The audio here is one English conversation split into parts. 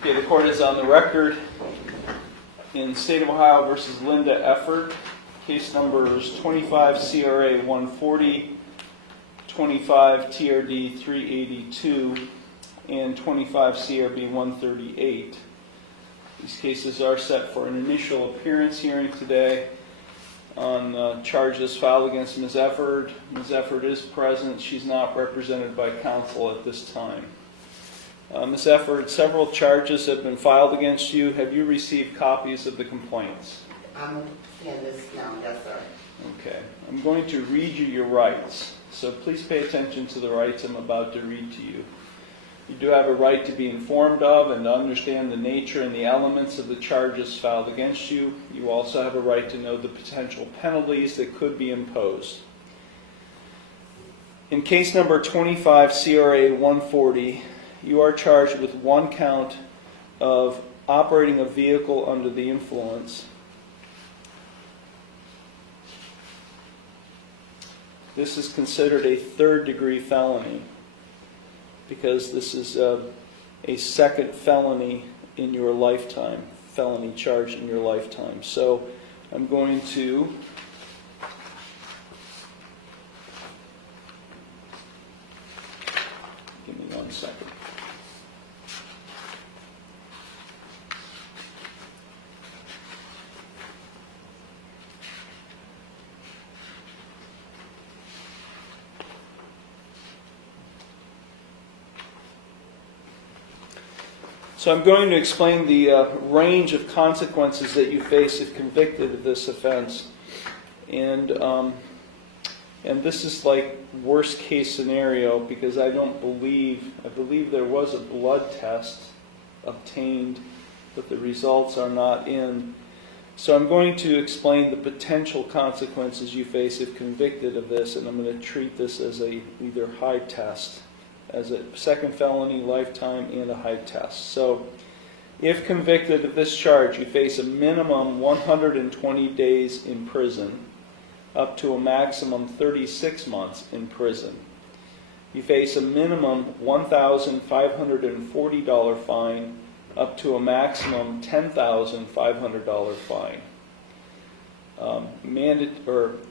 Okay, the court is on the record in State of Ohio versus Linda Efford. Case numbers 25 CRA 140, 25 TRD 382, and 25 CRB 138. These cases are set for an initial appearance hearing today on charges filed against Ms. Efford. Ms. Efford is present. She's not represented by counsel at this time. Ms. Efford, several charges have been filed against you. Have you received copies of the complaints? I'm seeing this now, yes, sir. Okay. I'm going to read you your rights, so please pay attention to the rights I'm about to read to you. You do have a right to be informed of and to understand the nature and the elements of the charges filed against you. You also have a right to know the potential penalties that could be imposed. In case number 25 CRA 140, you are charged with one count of operating a vehicle under the influence. This is considered a third-degree felony because this is a second felony in your lifetime, felony charge in your lifetime. So I'm going to give me 1 second. So I'm going to explain the range of consequences that you face if convicted of this offense. And this is like worst case scenario because I believe there was a blood test obtained, but the results are not in. So I'm going to explain the potential consequences you face if convicted of this, and I'm going to treat this as either high test, as a second felony, lifetime, and a high test. So if convicted of this charge, you face a minimum 120 days in prison, up to a maximum 36 months in prison. You face a minimum $1,540 fine, up to a maximum $10,500 fine.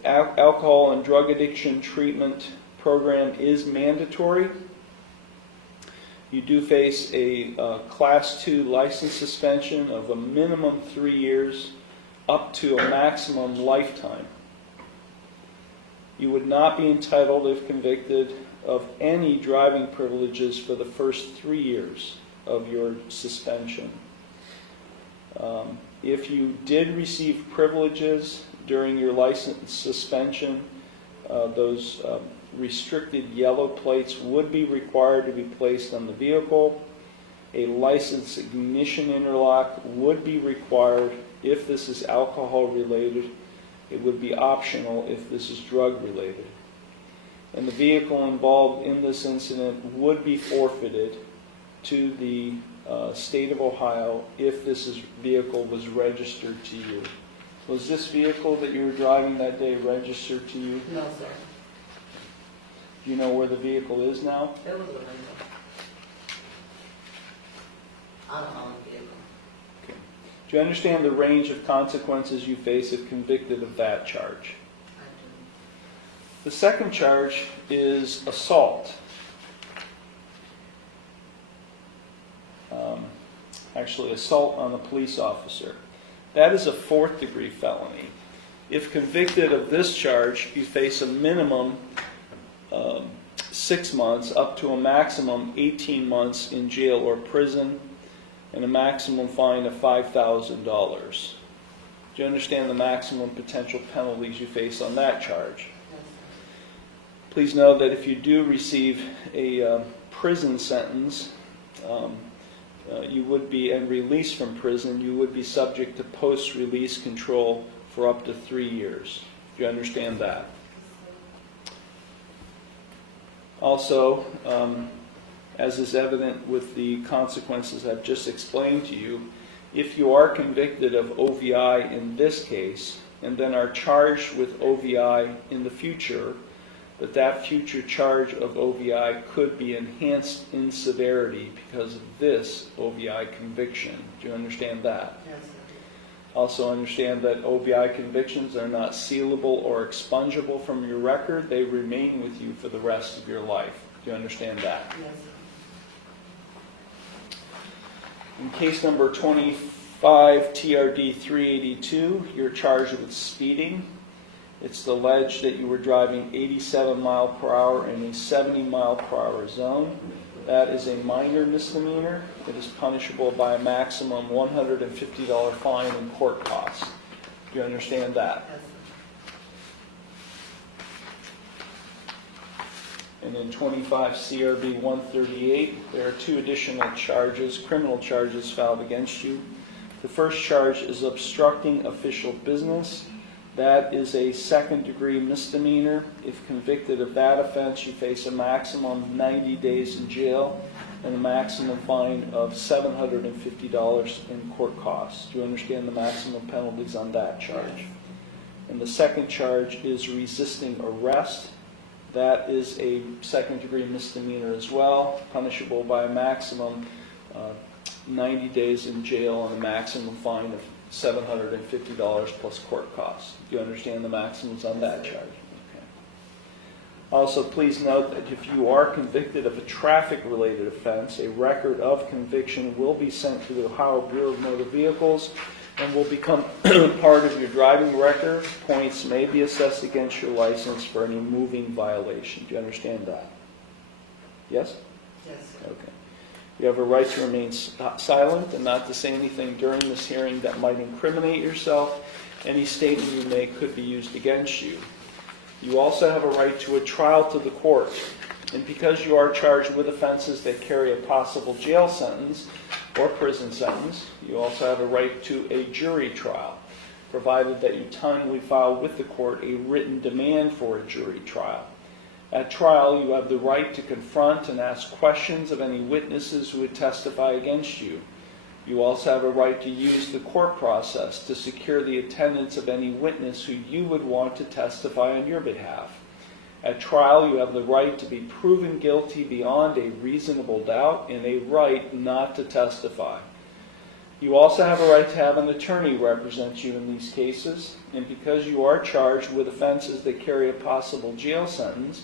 Alcohol and drug addiction treatment program is mandatory. You do face a Class 2 license suspension of a minimum 3 years up to a maximum lifetime. You would not be entitled, if convicted, of any driving privileges for the first 3 years of your suspension. If you did receive privileges during your license suspension, those restricted yellow plates would be required to be placed on the vehicle. A license ignition interlock would be required if this is alcohol related. It would be optional if this is drug related. And the vehicle involved in this incident would be forfeited to the state of Ohio if this vehicle was registered to you. Was this vehicle that you were driving that day registered to you? No, sir. Do you know where the vehicle is now? It was a rental. I don't own a vehicle. Okay. Do you understand the range of consequences you face if convicted of that charge? I do. The second charge is assault. Actually, assault on a police officer. That is a fourth-degree felony. If convicted of this charge, you face a minimum 6 months up to a maximum 18 months in jail or prison and a maximum fine of $5,000. Do you understand the maximum potential penalties you face on that charge? Yes, Please know that if you do receive a prison sentence, you would be, and released from prison, you would be subject to post-release control for up to 3 years. Do you understand that? Also, as is evident with the consequences I've just explained to you, if you are convicted of OVI in this case, and then are charged with OVI in the future, but that future charge of OVI could be enhanced in severity because of this OVI conviction. Do you understand that? Yes, sir. Also understand that OVI convictions are not sealable or expungable from your record. They remain with you for the rest of your life. Do you understand that? Yes, sir. In case number 25 TRD 382, you're charged with speeding. It's alleged that you were driving 87 mile per hour in a 70 mile per hour zone. That is a minor misdemeanor. It is punishable by a maximum $150 fine and court costs. Do you understand that? Yes, sir. And in 25 CRB 138, there are 2 additional charges, criminal charges filed against you. The first charge is obstructing official business. That is a second-degree misdemeanor. If convicted of that offense, you face a maximum of 90 days in jail and a maximum fine of $750 in court costs. Do you understand the maximum penalties on that charge? And the second charge is resisting arrest. That is a second-degree misdemeanor as well, punishable by a maximum 90 days in jail and a maximum fine of $750 plus court costs. Do you understand the maximums on that charge? Okay. Also, please note that if you are convicted of a traffic-related offense, a record of conviction will be sent to the Ohio Bureau of Motor Vehicles and will become part of your driving record. Points may be assessed against your license for any moving violation. Do you understand that? Yes? Yes, sir. Okay. You have a right to remain silent and not to say anything during this hearing that might incriminate yourself. Any statement you make could be used against you. You also have a right to a trial to the court. And because you are charged with offenses that carry a possible jail sentence or prison sentence, you also have a right to a jury trial, provided that you timely file with the court a written demand for a jury trial. At trial, you have the right to confront and ask questions of any witnesses who would testify against you. You also have a right to use the court process to secure the attendance of any witness who you would want to testify on your behalf. At trial, you have the right to be proven guilty beyond a reasonable doubt and a right not to testify. You also have a right to have an attorney represent you in these cases, and because you are charged with offenses that carry a possible jail sentence,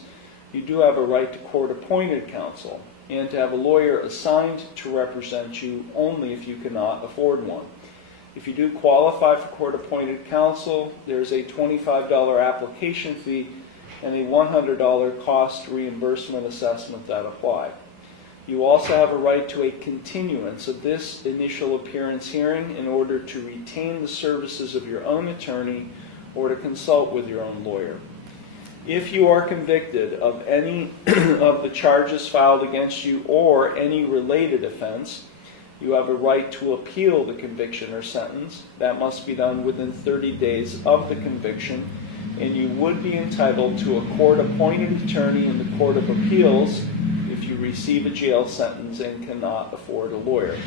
you do have a right to court-appointed counsel and to have a lawyer assigned to represent you only if you cannot afford one. If you do qualify for court-appointed counsel, there's a $25 application fee and a $100 cost reimbursement assessment that apply. You also have a right to a continuance of this initial appearance hearing in order to retain the services of your own attorney or to consult with your own lawyer. If you are convicted of any of the charges filed against you or any related offense, you have a right to appeal the conviction or sentence. That must be done within 30 days of the conviction, and you would be entitled to a court-appointed attorney in the Court of Appeals if you receive a jail sentence and cannot afford a lawyer.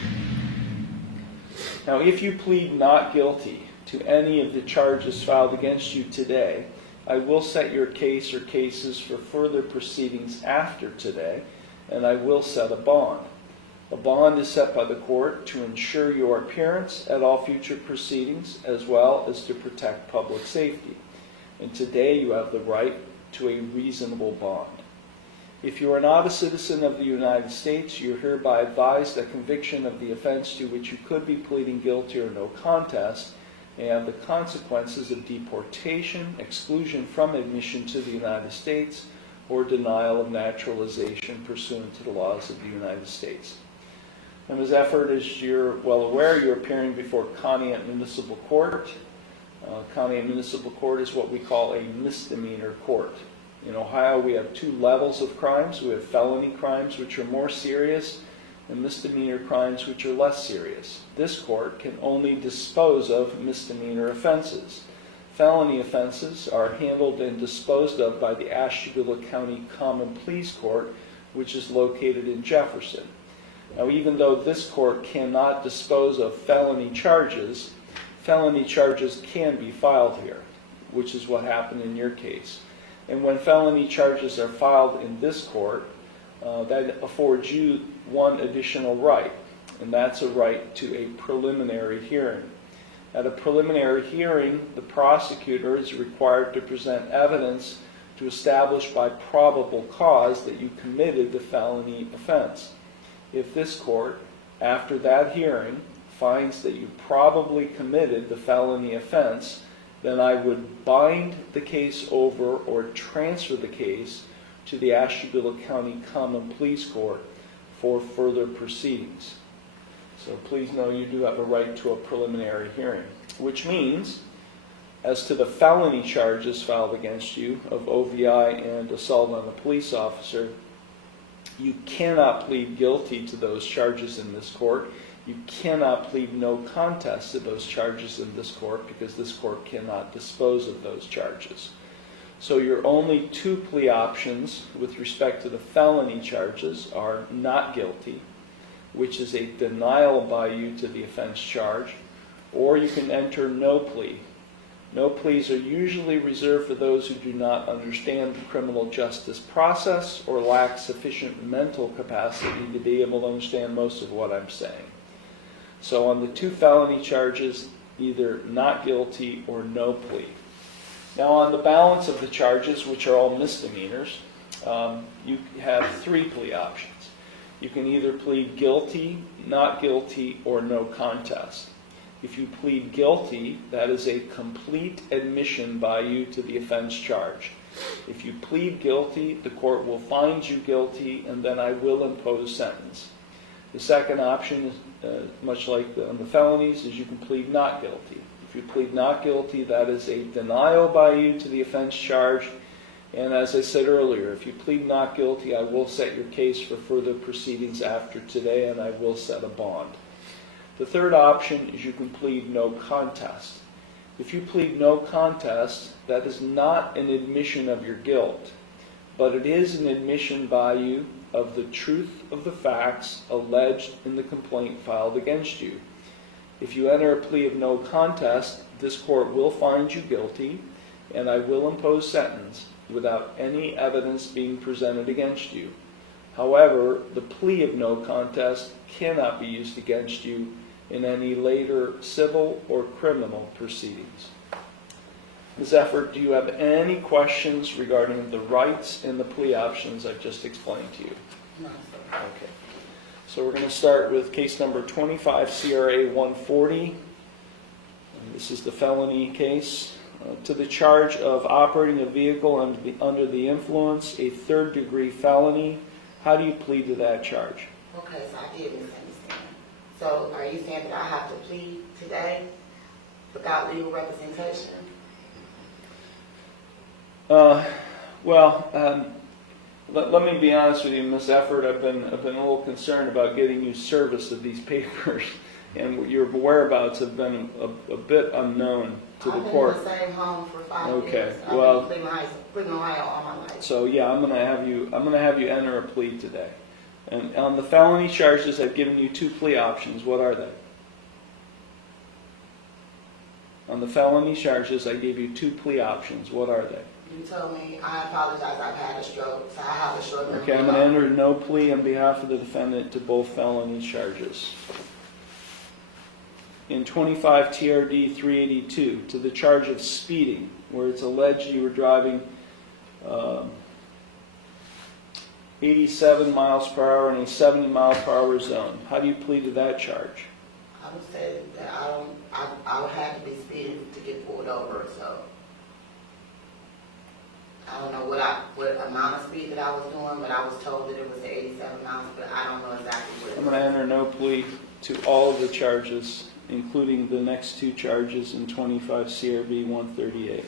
Now, if you plead not guilty to any of the charges filed against you today, I will set your case or cases for further proceedings after today, and I will set a bond. A bond is set by the court to ensure your appearance at all future proceedings, as well as to protect public safety. And today you have the right to a reasonable bond. If you are not a citizen of the United States, you are hereby advised that conviction of the offense to which you could be pleading guilty or no contest may have the consequences of deportation, exclusion from admission to the United States, or denial of naturalization pursuant to the laws of the United States. And Ms. Efford, as you're well aware, you're appearing before Conneaut Municipal Court. Conneaut Municipal Court is what we call a misdemeanor court. In Ohio, we have 2 levels of crimes. We have felony crimes, which are more serious, and misdemeanor crimes, which are less serious. This court can only dispose of misdemeanor offenses. Felony offenses are handled and disposed of by the Ashtabula County Common Pleas Court, which is located in Jefferson. Now, even though this court cannot dispose of felony charges can be filed here, which is what happened in your case. And when felony charges are filed in this court, that affords you one additional right, and that's a right to a preliminary hearing. At a preliminary hearing, the prosecutor is required to present evidence to establish by probable cause that you committed the felony offense. If this court, after that hearing, finds that you probably committed the felony offense, then I would bind the case over or transfer the case to the Ashtabula County Common Pleas Court for further proceedings. So please know you do have a right to a preliminary hearing, which means, as to the felony charges filed against you of OVI and assault on a police officer, you cannot plead guilty to those charges in this court. You cannot plead no contest to those charges in this court because this court cannot dispose of those charges. So your only two plea options with respect to the felony charges are not guilty, which is a denial by you to the offense charge, or you can enter no plea. No pleas are usually reserved for those who do not understand the criminal justice process or lack sufficient mental capacity to be able to understand most of what I'm saying. So on the two felony charges, either not guilty or no plea. Now on the balance of the charges, which are all misdemeanors, you have three plea options. You can either plead guilty, not guilty, or no contest. If you plead guilty, that is a complete admission by you to the offense charge. If you plead guilty, the court will find you guilty, and then I will impose sentence. The second option, much like on the felonies, is you can plead not guilty. If you plead not guilty, that is a denial by you to the offense charge. And as I said earlier, if you plead not guilty, I will set your case for further proceedings after today, and I will set a bond. The third option is you can plead no contest. If you plead no contest, that is not an admission of your guilt, but it is an admission by you of the truth of the facts alleged in the complaint filed against you. If you enter a plea of no contest, this court will find you guilty, and I will impose sentence without any evidence being presented against you. However, the plea of no contest cannot be used against you in any later civil or criminal proceedings. Ms. Efford, do you have any questions regarding the rights and the plea options I've just explained to you? No, sir. Okay. So we're going to start with case number 25 CRA 140. And this is the felony case. To the charge of operating a vehicle under the influence, a third-degree felony. How do you plead to that charge? Okay, so I did misunderstand. So are you saying that I have to plead today without legal representation? Let me be honest with you, Ms. Efford. I've been a little concerned about getting you service of these papers, and your whereabouts have been a bit unknown to the court. I've been in the same home for 5 years. Okay, I've well, been in Cleveland, Ohio all my life. so yeah, I'm going to have you enter a plea today. And on the felony charges, I've given you two plea options. What are they? On the felony charges, I gave you two plea options. What are they? You told me, I apologize, I've had a stroke, so I have a short memory. Okay, I'm going to enter no plea on behalf of the defendant to both felony charges. In 25 TRD 382, to the charge of speeding, where it's alleged you were driving 87 miles per hour in a 70 mile per hour zone. How do you plead to that charge? I would say that I would have to be speeding to get pulled over, so I don't know what amount of speed that I was doing, but I was told that it was 87 miles, but I don't know exactly what it I'm was. going to enter no plea to all of the charges, including the next two charges in 25 CRB 138.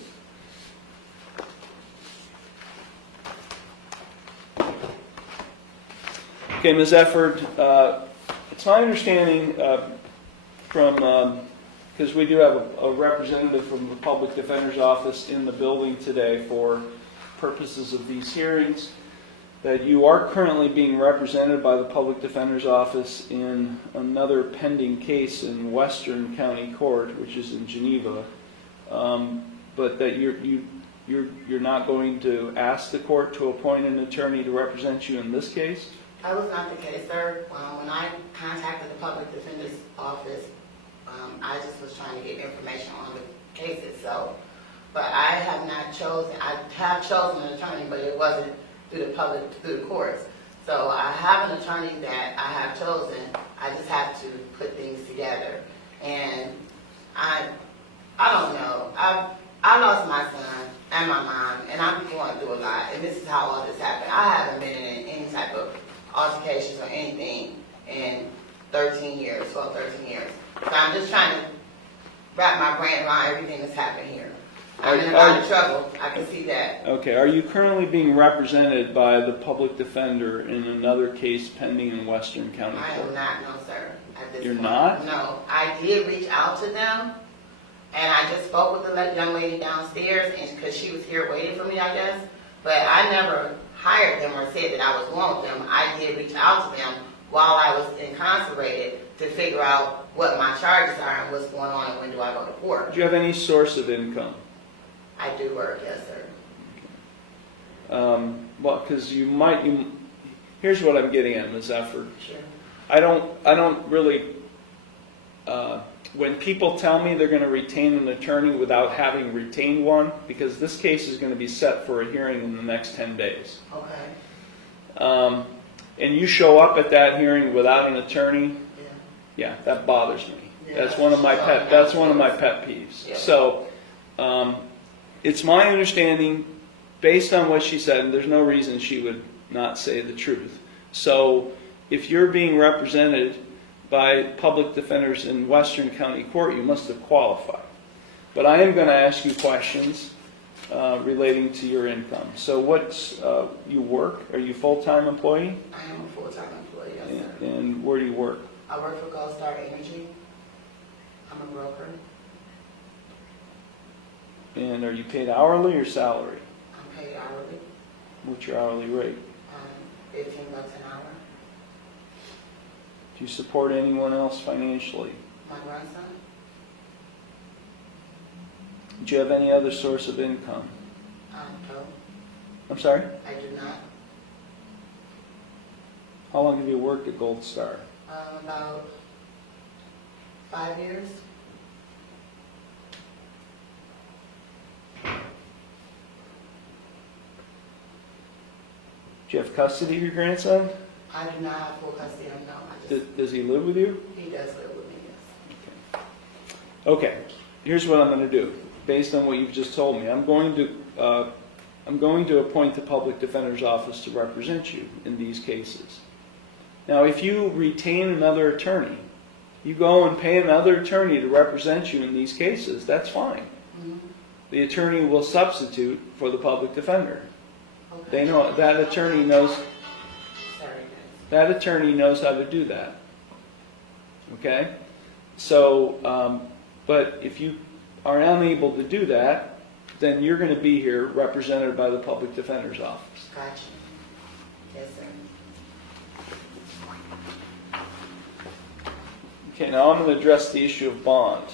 Okay, Ms. Efford, it's my understanding because we do have a representative from the Public Defender's Office in the building today for purposes of these hearings, that you are currently being represented by the Public Defender's Office in another pending case in Western County Court, which is in Geneva, but that you're not going to ask the court to appoint an attorney to represent you in this case? That was not the case, sir. When I contacted the public defender's office, I just was trying to get information on the case itself. But I have not chosen, I have chosen an attorney, but it wasn't through the courts. So I have an attorney that I have chosen. I just have to put things together. And I don't know. I lost my son and my mom, and I'm going through a lot. And this is how all this happened. I haven't been in any type of altercations or anything in 13 years. So I'm just trying to wrap my brain around everything that's happened here. I'm in a lot of trouble. I can see that. Okay. Are you currently being represented by the public defender in another case pending in Western County I Court? am not, no, sir. At this You're point. not? No. I did reach out to them, and I just spoke with the young lady downstairs, and because she was here waiting for me, I guess. But I never hired them or said that I was going with them. I did reach out to them while I was incarcerated to figure out what my charges are and what's going on and when do I go to court. Do you have any source of income? I do work, yes, sir. Well, because here's what I'm getting at, Ms. Efford. Sure. I don't really, when people tell me they're going to retain an attorney without having retained one, because this case is going to be set for a hearing in the next 10 days. Okay. And you show up at that hearing without an attorney, Yeah. yeah, that bothers me. Yeah, That's one of my pet peeves. Yeah. So, it's my understanding, based on what she said, and there's no reason she would not say the truth. So, if you're being represented by public defenders in Western County Court, you must have qualified. But I am going to ask you questions relating to your income. So, you work? Are you a full-time employee? I am a full-time employee, yes, sir. And where do you work? I work for Gold Star Energy. I'm a broker. And are you paid hourly or salary? I'm paid hourly, What's your hourly rate? $15 an hour. Do you support anyone else financially? My grandson, Do you have any other source of income? no, I'm sorry? I do not. How long have you worked at Gold Star? About 5 years. Do you have custody of your grandson? I do not have full custody of him, no. Does he live with you? He does live with me, yes. Okay, here's what I'm going to do. Based on what you've just told me, I'm going to appoint the public defender's office to represent you in these cases. Now, if you retain another attorney, you go and pay another attorney to represent you in these cases, that's fine. Mm-hmm. The attorney will substitute for the public defender. Okay. They know that attorney knows. Sorry, guys. That attorney knows how to do that. Okay? So, but if you are unable to do that, then you're going to be here represented by the public defender's office. Gotcha. Yes, sir. Okay, now I'm going to address the issue of bond.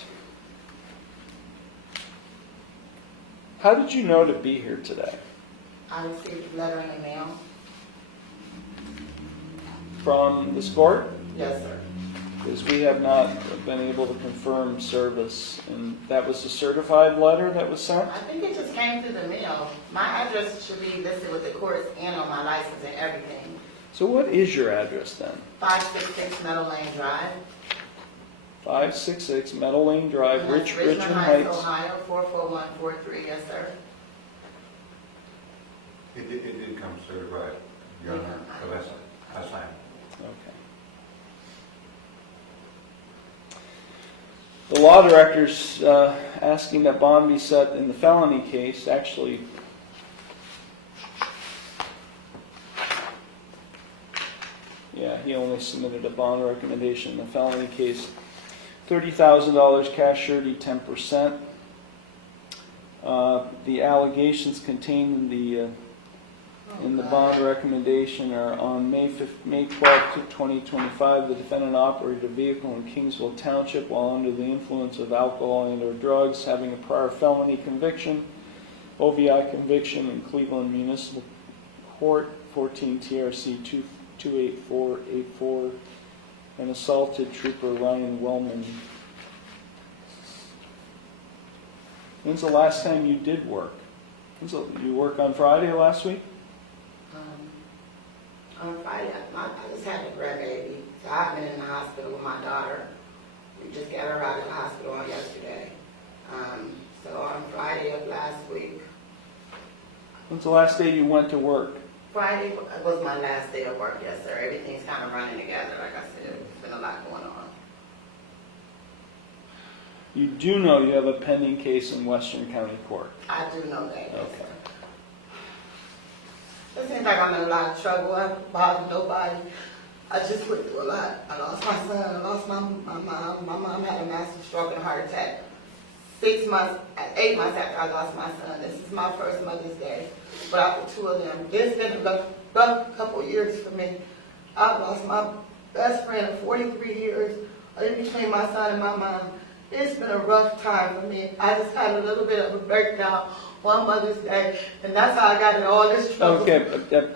How did you know to be here today? I received a letter in the mail. From this court? Yes, sir. Because we have not been able to confirm service, and that was a certified letter that was sent? I think it just came through the mail. My address should be listed with the courts and on my license and everything. So what is your address then? 566 Meadow Lane Drive. 566 Meadow Lane Drive, And that's Richmond Heights, Heights. Ohio, 44143. Yes, sir. It did come certified, Your Honor, so that's fine. Okay. The law director's asking that bond be set in the felony case. Actually, yeah, he only submitted a bond recommendation in the felony case. $30,000 cash surety, 10%. The allegations contained in the bond recommendation are on May 12, 2025, the defendant operated a vehicle in Kingsville Township while under the influence of alcohol and/or drugs, having a prior felony conviction. OVI conviction in Cleveland Municipal Court, 14 TRC 28484, and assaulted Trooper Ryan Wellman. When's the last time you did work? You work on Friday last week? On Friday, I just had a grandbaby, so I've been in the hospital with my daughter. We just got her out of the hospital on yesterday. So on Friday of last week, When's the last day you went to work? Friday was my last day of work, yes, sir. Everything's kind of running together, like I said. There's been a lot going on. You do know you have a pending case in Western County Court. I do know that, yes, Okay. sir. It seems like I'm in a lot of trouble. I haven't bothered nobody. I just went through a lot. I lost my son. I lost my mom. My mom had a massive stroke and heart attack. 8 months after I lost my son. This is my first Mother's Day. But after 2 of them, it's been a rough couple of years for me. I lost my best friend of 43 years in between my son and my mom. It's been a rough time for me. I just had a little bit of a breakdown on Mother's Day, and that's how I got in all this trouble. Okay,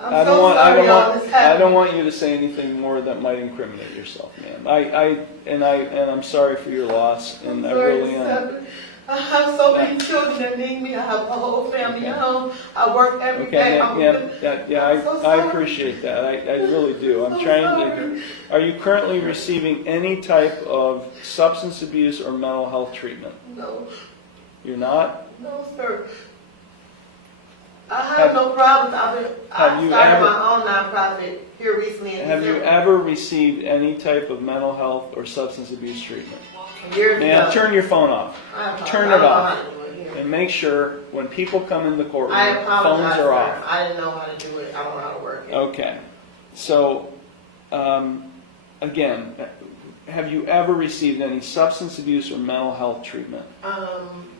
I'm so sorry all this I happened. don't want you to say anything more that might incriminate yourself, ma'am. I'm sorry for your loss, and I really am. I have so many children that need me. I have a whole family at home. I work every Okay, day. ma'am, I'm so I sorry. appreciate that. I really do. I'm I'm trying sorry. to. Are you currently receiving any type of substance abuse or mental health treatment? No, You're not? no, sir. I have no problems. I have you started ever- my own nonprofit here recently in Have you December. ever received any type of mental health or substance abuse treatment? Years Ma'am, ago. turn your phone off. I apologize. turn it I don't know off. how to do it here. And make sure when people come in the courtroom, I apologize, phones are sir. off. I didn't know how to do it. I don't know how to work it. Okay. So, again, have you ever received any substance abuse or mental health treatment?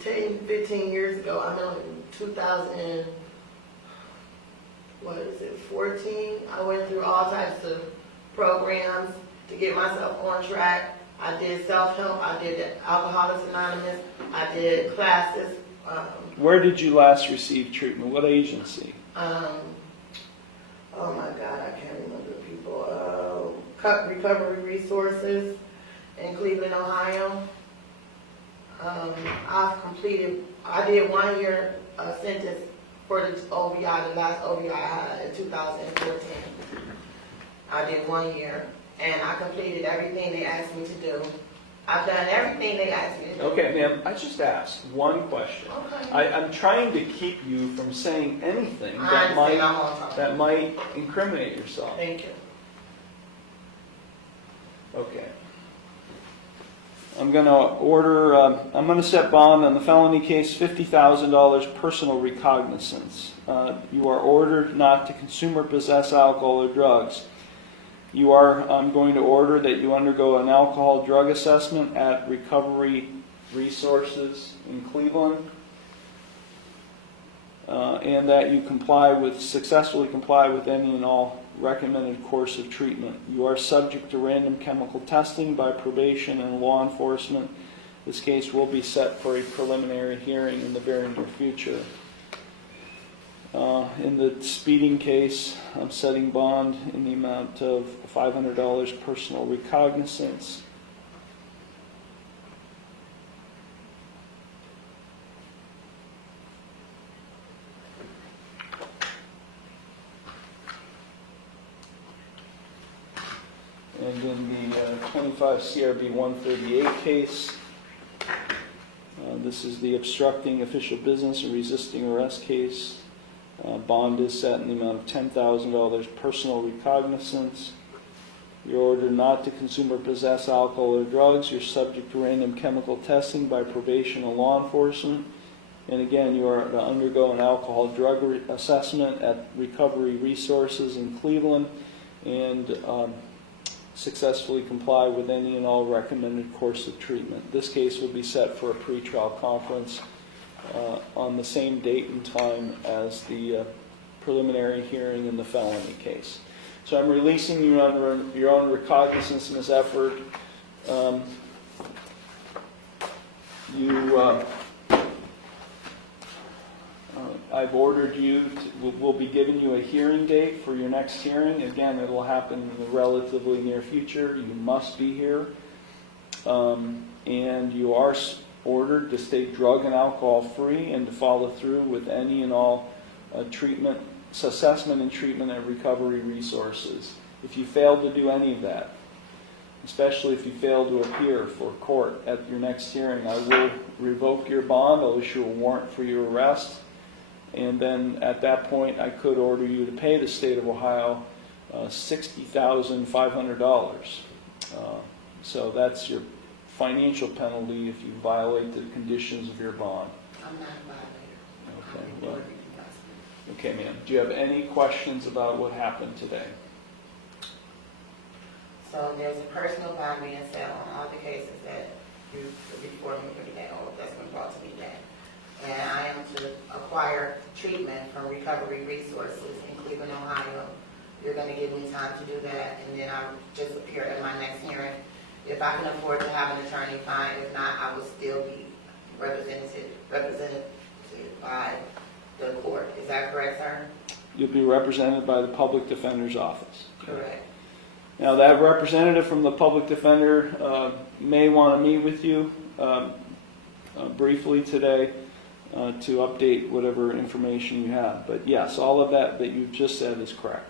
10, 15 years ago, I know in 14, I went through all types of programs to get myself on track. I did self-help, I did Alcoholics Anonymous, I did classes. Where did you last receive treatment? What agency? Oh my God, I can't remember the people. Recovery Resources in Cleveland, Ohio. I did 1 year sentence for the OVI, the last OVI I had in 2014. I did 1 year, and I completed everything they asked me to do. I've done everything they asked me to do. Okay, ma'am, I just asked one question. Okay. I'm trying to keep you from saying anything I that understand. I'm on top. that might incriminate yourself. Thank you. Okay. I'm going to set bond on the felony case, $50,000 personal recognizance. You are ordered not to consume or possess alcohol or drugs. I'm going to order that you undergo an alcohol drug assessment at Recovery Resources in Cleveland, and that you successfully comply with any and all recommended course of treatment. You are subject to random chemical testing by probation and law enforcement. This case will be set for a preliminary hearing in the very near future. In the speeding case, I'm setting bond in the amount of $500 personal recognizance. And in the 25 CRB 138 case, this is the obstructing official business or resisting arrest case. Bond is set in the amount of $10,000 personal recognizance. You're ordered not to consume or possess alcohol or drugs. You're subject to random chemical testing by probation and law enforcement. And again, you are to undergo an alcohol drug assessment at Recovery Resources in Cleveland and successfully comply with any and all recommended course of treatment. This case will be set for a pretrial conference on the same date and time as the preliminary hearing in the felony case. So I'm releasing you under your own recognizance in this effort. I've ordered you, we'll be giving you a hearing date for your next hearing. Again, it'll happen in the relatively near future. You must be here. And you are ordered to stay drug and alcohol free and to follow through with any and all treatment, assessment and treatment and recovery resources. If you fail to do any of that, especially if you fail to appear for court at your next hearing, I will revoke your bond. I'll issue a warrant for your arrest. And then at that point, I could order you to pay the state of Ohio $60,500. So that's your financial penalty if you violate the conditions of your bond. I'm not a violator. Okay, I'm well, everything else. okay, ma'am. Do you have any questions about what happened today? So there's a personal bond being set on all the cases that you before me for today, or that's been brought to me today. And I am to acquire treatment from Recovery Resources in Cleveland, Ohio. You're going to give me time to do that, and then I'll just appear at my next hearing. If I can afford to have an attorney, fine. If not, I will still be represented by the court. Is that correct, sir? You'll be represented by the public defender's office. Correct. Now, that representative from the public defender may want to meet with you briefly today to update whatever information you have. But yes, all of that you've just said is correct.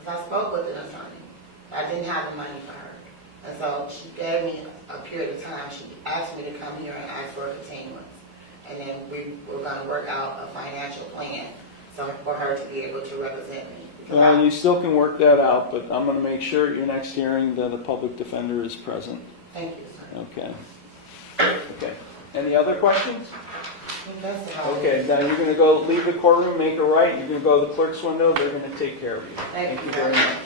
Because I spoke with an attorney. I didn't have the money for her. And so she gave me a period of time. She asked me to come here and ask for a continuance. And then we were going to work out a financial plan for her to be able to represent me. Well, you still can work that out, but I'm going to make sure at your next hearing that a public defender is present. Thank you, sir. Okay. Okay. Any other questions? That's all. Okay, now you're going to go leave the courtroom, make a right, you're going to go to the clerk's window, they're going to take care of you. Thank you very much.